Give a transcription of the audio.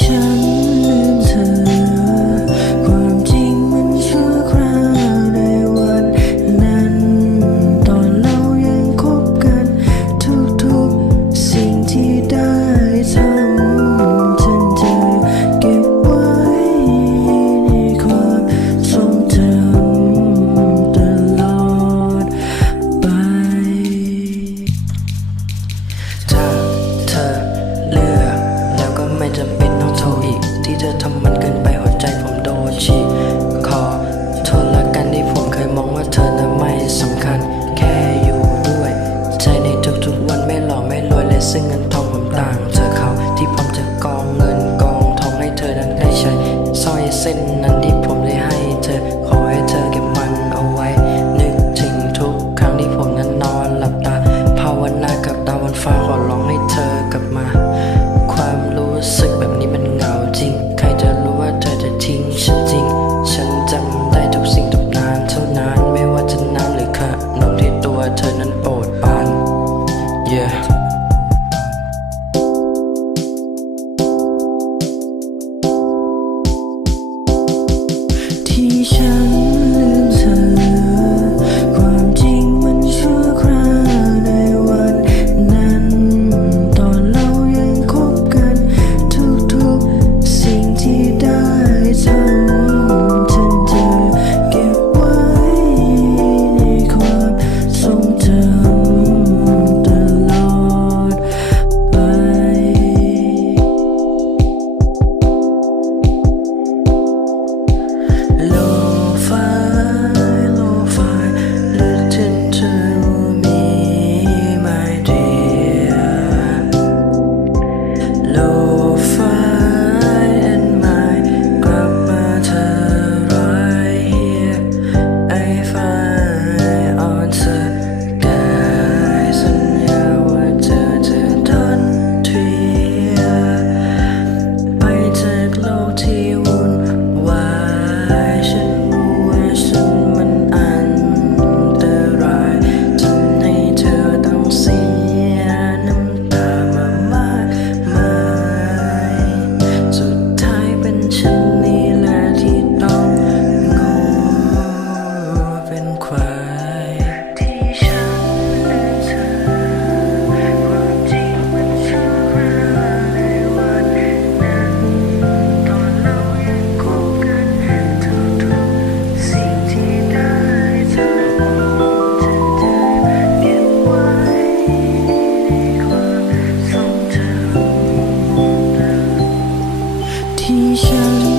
ฉันลืมเธอ ซึ่งเงินทองผมต่าง เธอเขาที่ผมจะกองเงินกองทองให้เธอนั้นได้ใช้สร้อยเส้นนั้นที่ patience. shall